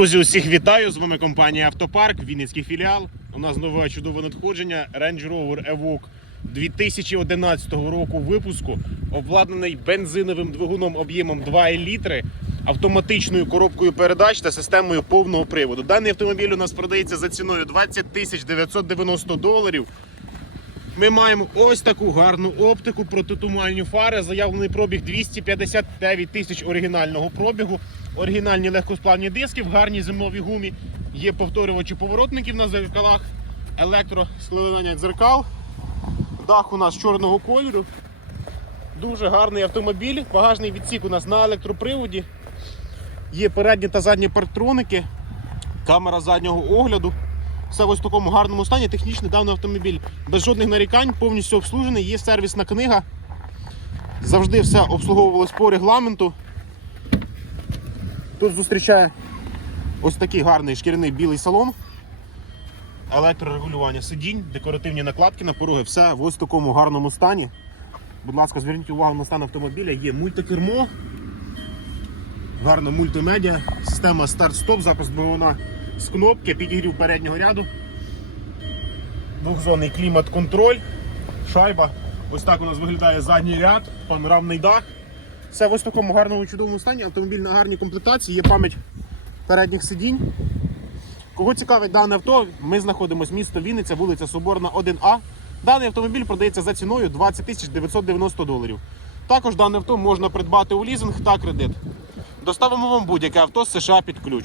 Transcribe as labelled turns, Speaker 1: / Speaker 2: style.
Speaker 1: Друзі, усіх вітаю! З вами компанія Автопарк, Вінницький філіал. У нас нове чудове надходження Range Rover Evoque 2011 року випуску, обладнаний бензиновим двигуном об'ємом 2 літри, автоматичною коробкою передач та системою повного приводу. Даний автомобіль у нас продається за ціною 20 тисяч 990 доларів. Ми маємо ось таку гарну оптику протитуманні фари. Заявлений пробіг 259 тисяч оригінального пробігу. Оригінальні легкосплавні диски в гарній зимовій гумі. Є повторювачі поворотників на зеркалах, електроскладання дзеркал. Дах у нас чорного кольору. Дуже гарний автомобіль. Багажний відсік у нас на електроприводі. Є передні та задні парктроники, камера заднього огляду. Все в ось такому гарному стані. Технічний даний автомобіль без жодних нарікань, повністю обслужений. Є сервісна книга. Завжди все обслуговувалось по регламенту. Тут зустрічає ось такий гарний шкіряний білий салон. Електрорегулювання сидінь, декоративні накладки на пороги, все в ось такому гарному стані. Будь ласка, зверніть увагу на стан автомобіля. Є мультикермо, гарна мультимедіа, система старт-стоп, запуск двигуна з кнопки, підігрів переднього ряду. Двохзонний клімат-контроль, шайба. Ось так у нас виглядає задній ряд, панорамний дах. Все в ось такому гарному чудовому стані. Автомобіль на гарній комплектації, є пам'ять передніх сидінь. Кого цікавить дане авто, ми знаходимося місто Вінниця, вулиця Соборна 1А. Даний автомобіль продається за ціною 20 тисяч 990 доларів. Також дане авто можна придбати у лізинг та кредит. Доставимо вам будь-яке авто з США під ключ.